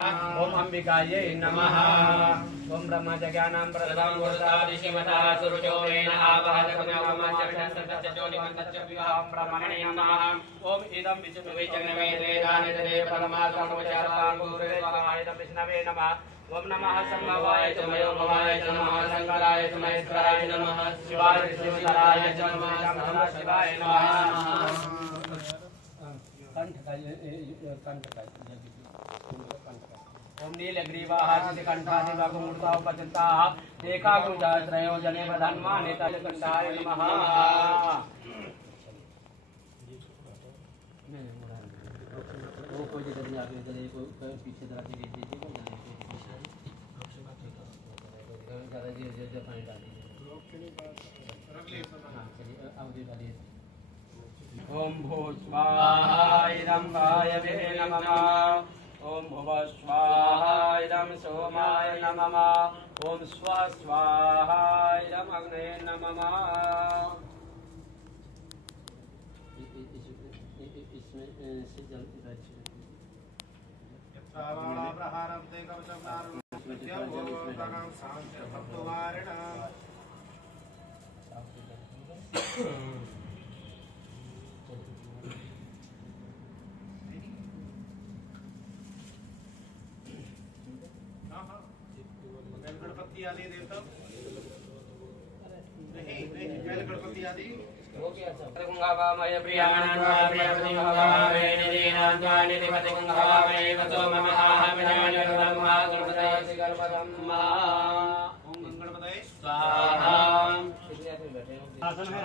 ओम अंबिकायै नमः। ओम ब्रह्मज्ञानां प्रददां वरदादिशिमता सुरजोरेण आवाहकमवमज्जविषसज्जोनिमन्तज्जविहां ब्रह्मणे नमः। ओम इदं विष्णुवे वेदानिदे परमात्मविचारपाङ्गुरेवायदं विष्णवे नमः। ओम नमः संभवाय च मयोमवाय च नमः शंकराय च महेश्वराय नमः शिवाय शिवतराय च नमः शिवाय नमः। ओम नीलग्रीवाहासिकण्ठादिवागमूर्तापतिताः एकाग्रजात्रयो जने प्रधानमाने तलकण्ठाय नमः। वो कोई जगह नहीं आगे इधर एक पीछे तरह से भेज दीजिए ज़्यादा जो पानी डाल दीजिए। हाँ चलिए अब भी डालिए। ओम भूः स्वाहा इदं वायवे नमः। ओम भुवः स्वाहा इदं सोमाय नमः। ओम स्वः स्वाहा इदं अग्ने नमः। इसमें से जल गणपति आदि देवता नहीं गणपति आदि हो गया सब। गंगावामय प्रियानन्वाप्रियपति गंगावामय निदीनान्त्वानि दिपति गंगावामय वसो मम आहमिनानि रदम्मा गणपतये श्रीगणपतम्मा। ओम गणपतये स्वाहा। आसन है